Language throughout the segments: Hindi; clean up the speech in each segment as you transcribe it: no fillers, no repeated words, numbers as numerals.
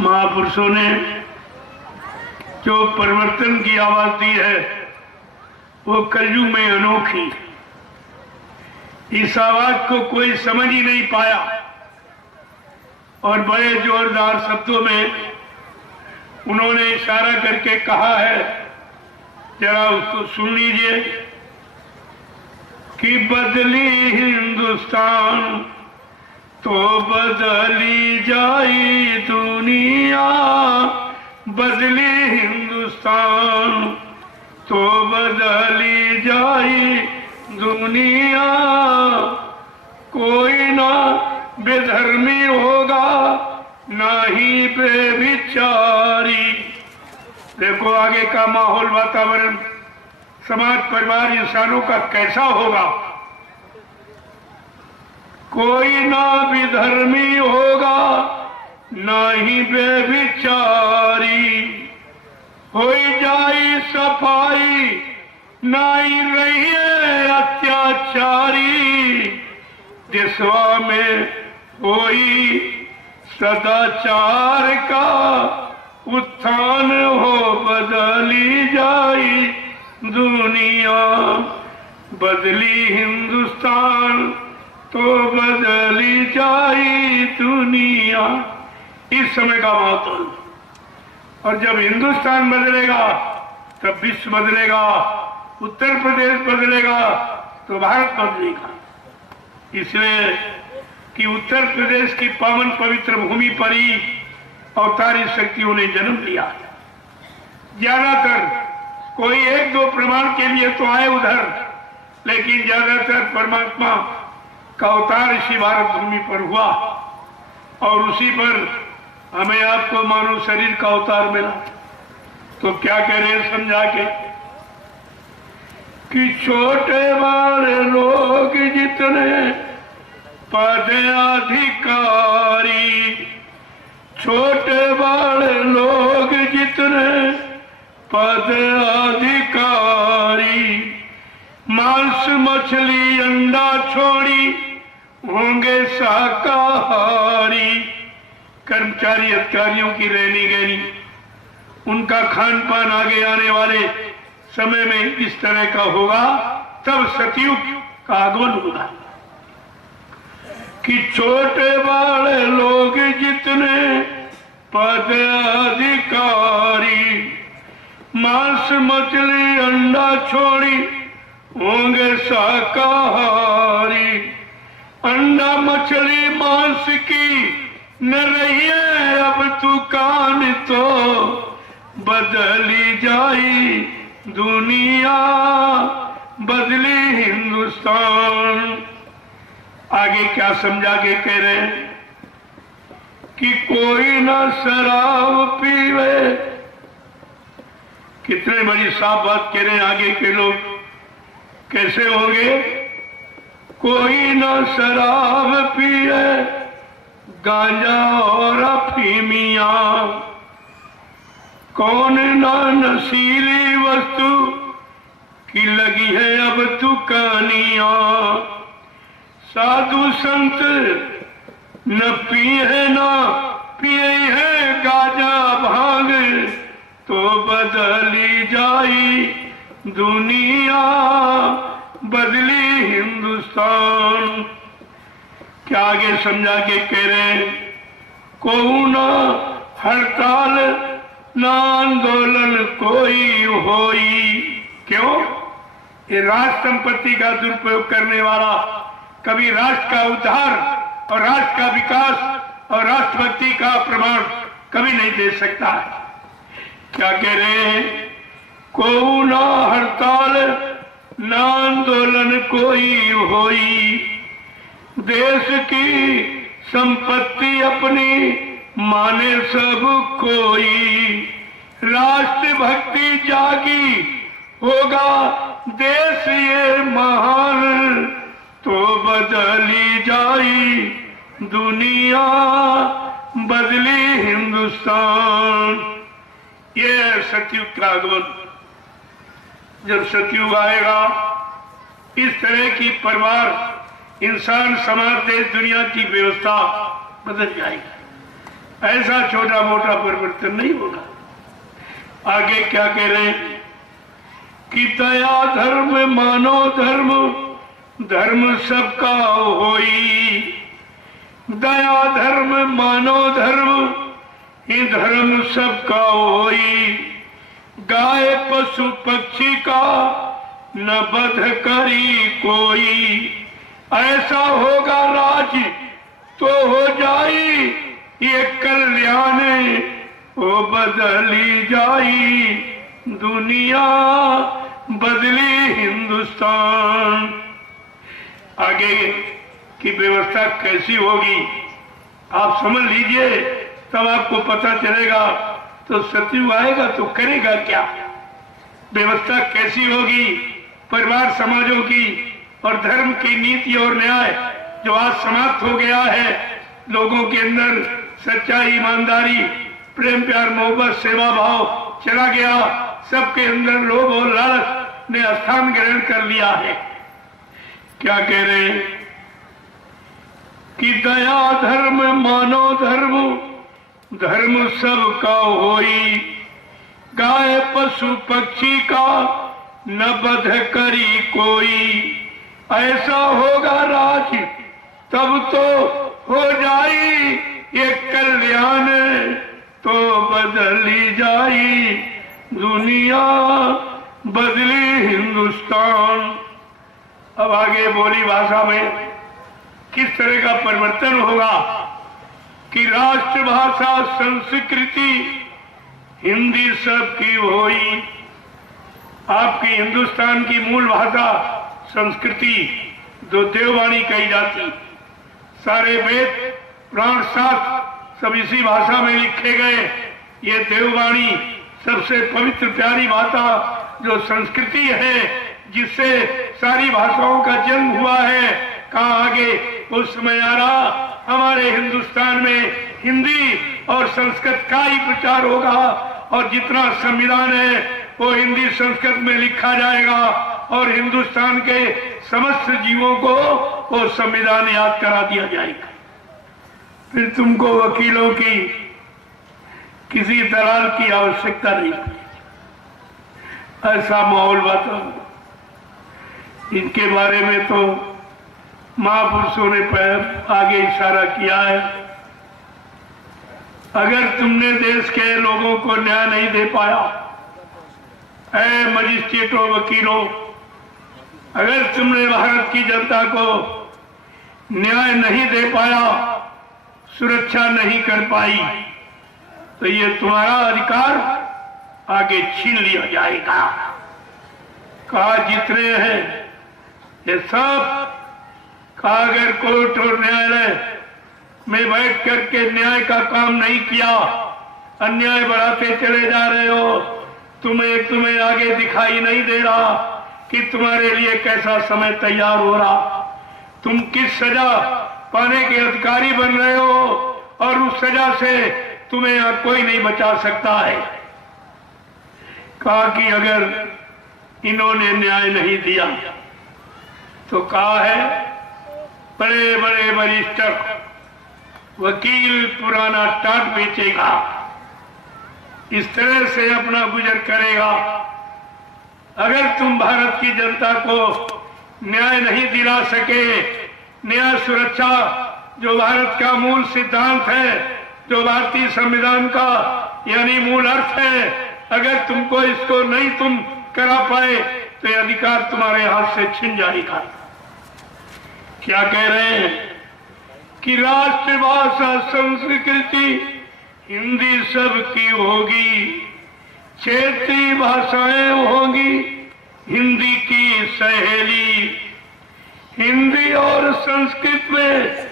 महापुरुषों ने जो परिवर्तन की आवाज दी है वो कलयुग में अनोखी। इस आवाज को कोई समझ ही नहीं पाया और बड़े जोरदार शब्दों में उन्होंने इशारा करके कहा है, जरा उसको सुन लीजिए कि बदली हिंदुस्तान तो बदली जाई दुनिया, बदली हिंदुस्तान तो बदली जाई दुनिया। कोई ना बेधर्मी होगा ना ही बेविचारी। देखो आगे का माहौल, वातावरण, समाज, परिवार, इंसानों का कैसा होगा। कोई ना विधर्मी होगा ना ही बेविचारी। हो जाई सफाई ना ही रहिए अत्याचारी। देशवा में कोई सदाचार का उत्थान हो, बदली जाई दुनिया। बदली हिंदुस्तान तो बदली जाई दुनिया। इस समय का माहौल। और जब हिंदुस्तान बदलेगा तब विश्व बदलेगा, उत्तर प्रदेश बदलेगा तो भारत बदलेगा। इसलिए कि उत्तर प्रदेश की पावन पवित्र भूमि पर ही अवतारी शक्तियों ने जन्म लिया। ज्यादातर कोई एक दो प्रमाण के लिए तो आए उधर, लेकिन ज्यादातर परमात्मा का अवतार इसी भारत भूमि पर हुआ और उसी पर हमें आपको मानव शरीर का अवतार मिला। तो क्या कह रहे हैं समझा के कि छोटे बड़े लोग जितने पद अधिकारी, छोटे बड़े लोग जितने पद अधिकारी, मांस मछली अंडा छोड़ी होंगे शाकाहारी। कर्मचारी अधिकारियों की रहनी गहनी, उनका खान पान आगे आने वाले समय में इस तरह का होगा, तब सतयुग का आगमन होगा कि छोटे बड़े लोग जितने पद अधिकारी, मांस मछली अंडा छोड़ी होंगे शाकाहारी। अंडा मछली मांस की न रहिए अब दुकान तो बदली जाई दुनिया, बदली हिंदुस्तान। आगे क्या समझा के कह रहे हैं कि कोई ना शराब पीवे। कितने बड़ी साफ बात कह रहे हैं आगे के लोग। कैसे होंगे? कोई ना शराब पिए गांजा और अफीमिया, कौन ना नशीली वस्तु की लगी है अब दुकानिया। साधु संत न पिए ना पिए है गांजा भांग, तो बदली जाई दुनिया, बदली हिंदुस्तान। क्या आगे समझा के कह रहे हैं? को ना हड़ताल ना आंदोलन कोई होई। क्यों? ये राष्ट्र संपत्ति का दुरुपयोग करने वाला कभी राष्ट्र का उद्धार और राष्ट्र का विकास और राष्ट्रभक्ति का प्रमाण कभी नहीं दे सकता है। क्या कह रहे हैं? को ना हड़ताल ना आंदोलन कोई होई, देश की संपत्ति अपनी माने सब कोई। राष्ट्रभक्ति जागी होगा देश ये महान, तो बदली जाई दुनिया, बदली हिंदुस्तान। ये सतयुग का आगमन। जब सतयुग आएगा इस तरह की परिवार, इंसान, समाज, देश, दुनिया की व्यवस्था बदल जाएगी। ऐसा छोटा मोटा परिवर्तन नहीं होगा। आगे क्या कह रहे हैं कि दया धर्म मानो धर्म, धर्म सबका होई। दया धर्म मानो धर्म, ही धर्म सबका होई। गाय पशु पक्षी का न बध करी कोई। ऐसा होगा राज तो हो जाई, ये कल्याण वो बदली जाई। दुनिया बदली हिंदुस्तान। आगे की व्यवस्था कैसी होगी आप समझ लीजिए, तब आपको पता चलेगा। तो सतयुग आएगा तो करेगा क्या, व्यवस्था कैसी होगी, परिवार समाजों की और धर्म की नीति और न्याय जो आज समाप्त हो गया है। लोगों के अंदर सच्चाई, ईमानदारी, प्रेम, प्यार, मोहब्बत, सेवा भाव चला गया। सबके अंदर लोभ और लालच ने स्थान ग्रहण कर लिया है। क्या कह रहे हैं कि दया धर्म मानो धर्म, धर्म सबका होई। गाय पशु पक्षी का न बध करी कोई। ऐसा होगा राज तब तो हो जाई, ये कल्याण तो बदली जाई। दुनिया बदली हिंदुस्तान। अब आगे बोली भाषा में किस तरह का परिवर्तन होगा कि राष्ट्रभाषा संस्कृति हिंदी सबकी होई। आपकी हिंदुस्तान की मूल भाषा संस्कृति जो देववाणी कही जाती, सारे वेद पुराण शास्त्र सब इसी भाषा में लिखे गए। ये देववाणी सबसे पवित्र प्यारी भाषा जो संस्कृति है, जिससे सारी भाषाओं का जन्म हुआ है। कहा आगे उस समय आ रहा हमारे हिंदुस्तान में हिंदी और संस्कृत का ही प्रचार होगा, और जितना संविधान है वो हिंदी संस्कृत में लिखा जाएगा, और हिंदुस्तान के समस्त जीवों को वो संविधान याद करा दिया जाएगा। फिर तुमको वकीलों की, किसी दलाल की आवश्यकता नहीं। ऐसा माहौल बताओ। इनके बारे में तो महापुरुषों ने आगे इशारा किया है। अगर तुमने देश के लोगों को न्याय नहीं दे पाया, ऐ मजिस्ट्रेटों, वकीलों, अगर तुमने भारत की जनता को न्याय नहीं दे पाया, सुरक्षा नहीं कर पाई, तो ये तुम्हारा अधिकार आगे छीन लिया जाएगा। कहा जितने हैं ये सब, कहा अगर कोर्ट और न्यायालय में बैठ करके न्याय का काम नहीं किया, अन्याय बढ़ाते चले जा रहे हो, तुम्हें आगे दिखाई नहीं दे रहा कि तुम्हारे लिए कैसा समय तैयार हो रहा, तुम किस सजा पाने के अधिकारी बन रहे हो, और उस सजा से तुम्हें यहां कोई नहीं बचा सकता है। कहा कि अगर इन्होंने न्याय नहीं दिया तो कहा है बड़े बड़े वरिष्ठ वकील पुराना टाट बेचेगा, इस तरह से अपना गुजर करेगा। अगर तुम भारत की जनता को न्याय नहीं दिला सके, न्याय सुरक्षा जो भारत का मूल सिद्धांत है, जो भारतीय संविधान का यानी मूल अर्थ है, अगर तुमको इसको नहीं तुम करा पाए तो यह अधिकार तुम्हारे हाथ से छिन जाएगा। क्या कह रहे हैं कि राष्ट्रभाषा संस्कृति हिंदी सबकी होगी, क्षेत्रीय भाषाएं होंगी हिंदी की सहेली। हिंदी और संस्कृत में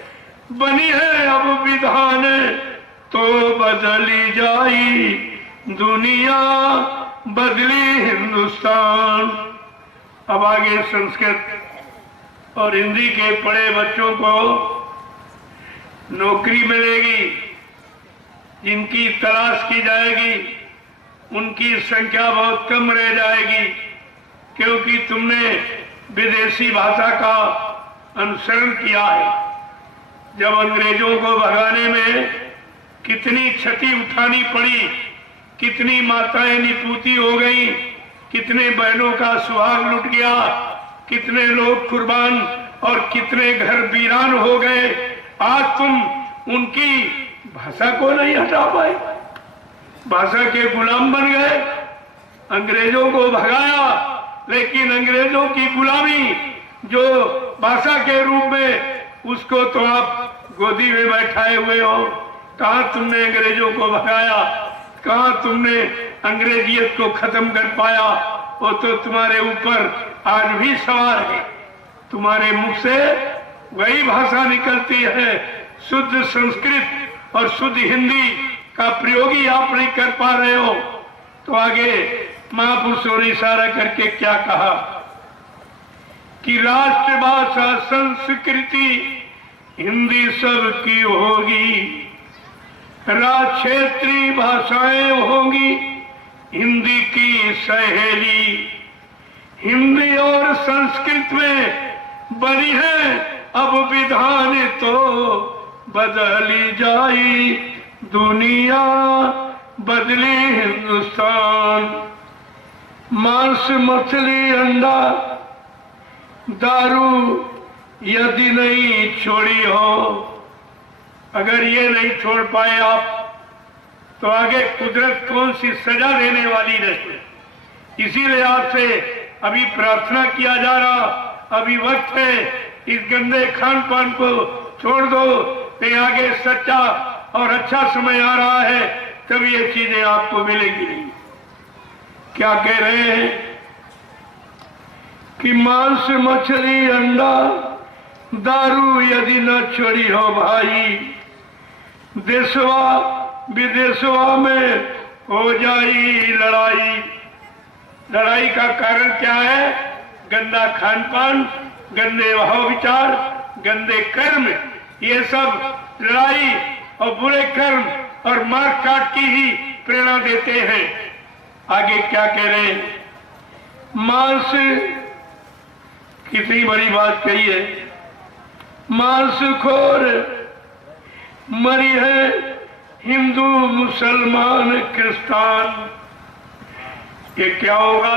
बनी है अब विधान, तो बदली जाई दुनिया बदली हिंदुस्तान। अब आगे संस्कृत और हिंदी के पढ़े बच्चों को नौकरी मिलेगी, जिनकी तलाश की जाएगी उनकी संख्या बहुत कम रह जाएगी, क्योंकि तुमने विदेशी भाषा का अनुसरण किया है। जब अंग्रेजों को भगाने में कितनी क्षति उठानी पड़ी, कितनी माताएं निपूती हो गई, कितने बहनों का सुहाग लुट गया, कितने लोग कुर्बान और कितने घर वीरान हो गए। आज तुम उनकी भाषा को नहीं हटा पाए, भाषा के गुलाम बन गए, अंग्रेजों को भगाया, लेकिन अंग्रेजों की गुलामी जो भाषा के रूप में, उसको तो आप गोदी में बैठाए हुए हो। कहां तुमने अंग्रेजों को भगाया, कहां तुमने अंग्रेजियत को खत्म कर पाया? वो तो तुम्हारे ऊपर आज भी सवार है। तुम्हारे मुख से वही भाषा निकलती है, शुद्ध संस्कृत और शुद्ध हिंदी का प्रयोग ही आप नहीं कर पा रहे हो। तो आगे महापुरुषों ने इशारा करके क्या कहा कि राष्ट्रभाषा संस्कृति हिंदी सबकी होगी, क्षेत्रीय भाषाएं होंगी हिंदी की सहेली। हिंदी और संस्कृत में बनी है अब विधान, तो बदली जाई दुनिया, बदली हिंदुस्तान। मांस मछली अंडा दारू यदि नहीं छोड़ी हो, अगर ये नहीं छोड़ पाए आप, तो आगे कुदरत कौन सी सजा देने वाली रहे। इसीलिए आपसे अभी प्रार्थना किया जा रहा, अभी वक्त है, इस गंदे खान पान को छोड़ दो, तो आगे सच्चा और अच्छा समय आ रहा है, तब ये चीजें आपको मिलेंगी नहीं। क्या कह रहे हैं कि मांस मछली अंडा दारू यदि न छोड़ी हो भाई, देशवा विदेशवा में हो जाई लड़ाई। लड़ाई का कारण क्या है? गंदा खान पान, गंदे भाव विचार, गंदे कर्म, ये सब लड़ाई और बुरे कर्म और मार काट की ही प्रेरणा देते हैं। आगे क्या कह रहे हैं? मांस, कितनी बड़ी बात कही है, मांसखोर मरी है हिंदू मुसलमान क्रिस्तान। ये क्या होगा?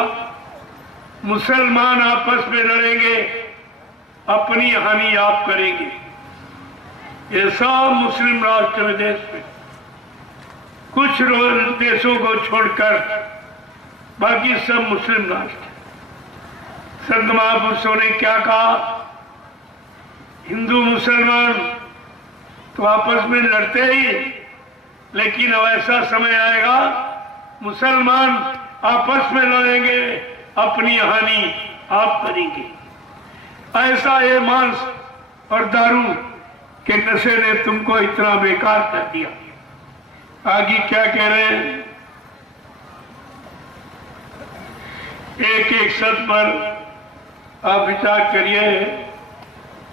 मुसलमान आपस में लड़ेंगे, अपनी हानि आप करेंगे। ये सब मुस्लिम राष्ट्र देश में, कुछ देशों को छोड़कर बाकी सब मुस्लिम राष्ट्र। संत महापुरुषों ने क्या कहा? हिंदू मुसलमान तो आपस में लड़ते ही, लेकिन अब ऐसा समय आएगा मुसलमान आपस में लड़ेंगे, अपनी हानि आप करेंगे। ऐसा ये मांस और दारू के नशे ने तुमको इतना बेकार कर दिया। आगे क्या कह रहे हैं? एक एक शब्द पर आप विचार करिए,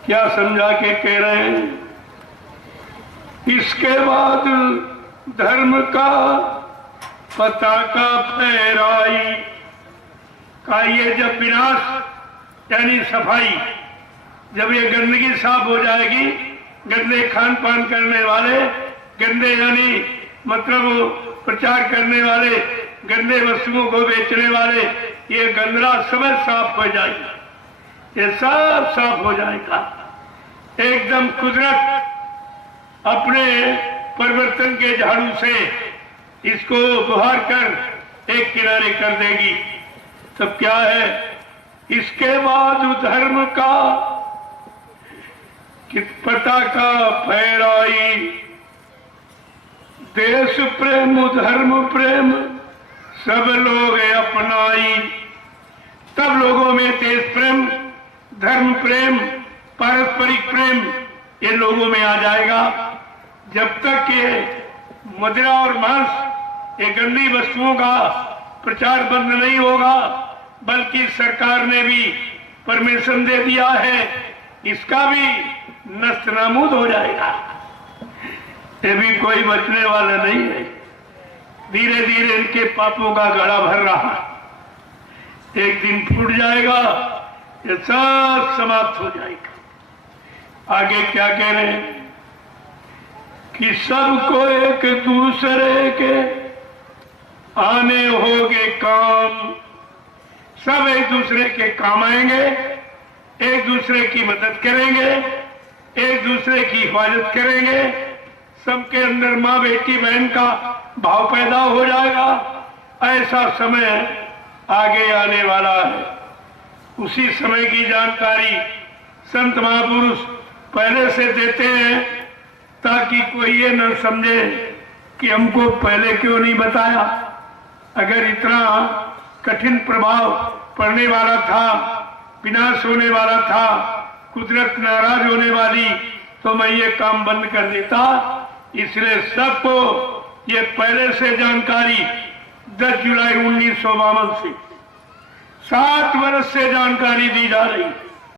क्या समझा के कह रहे हैं। इसके बाद धर्म का पताका फहराई का, ये जब विनाश यानी सफाई, जब ये गंदगी साफ हो जाएगी, गंदे खान पान करने वाले, गंदे यानी मतलब प्रचार करने वाले, गंदे वस्तुओं को बेचने वाले, ये गंदरा सब साफ हो जाएगा, ये सब साफ हो जाएगा। एकदम कुदरत अपने परिवर्तन के झाड़ू से इसको बुहार कर एक किनारे कर देगी। तब क्या है? इसके बाद धर्म का पताका फहराई, देश प्रेम धर्म प्रेम सब लोग अपनाई। तब लोगों में देश प्रेम, धर्म प्रेम, पारस्परिक प्रेम ये लोगों में आ जाएगा। जब तक ये मदिरा और मांस, ये गंदी वस्तुओं का प्रचार बंद नहीं होगा, बल्कि सरकार ने भी परमिशन दे दिया है, इसका भी नष्ट नाबूद हो जाएगा। ये भी कोई बचने वाला नहीं है। धीरे धीरे इनके पापों का घड़ा भर रहा, एक दिन फूट जाएगा, ये सब समाप्त हो जाएगा। आगे क्या कह रहे हैं कि सबको एक दूसरे के आने होगे काम। सब एक दूसरे के काम आएंगे, एक दूसरे की मदद करेंगे, एक दूसरे की हिफाजत करेंगे। सबके अंदर माँ बेटी बहन का भाव पैदा हो जाएगा। ऐसा समय आगे आने वाला है। उसी समय की जानकारी संत महापुरुष पहले से देते हैं, ताकि कोई ये न समझे कि हमको पहले क्यों नहीं बताया। अगर इतना कठिन प्रभाव पड़ने वाला था, विनाश होने वाला था, कुदरत नाराज होने वाली, तो मैं ये काम बंद कर देता। इसलिए सबको ये पहले से जानकारी 10 जुलाई 1952 से 7 वर्ष से जानकारी दी जा रही।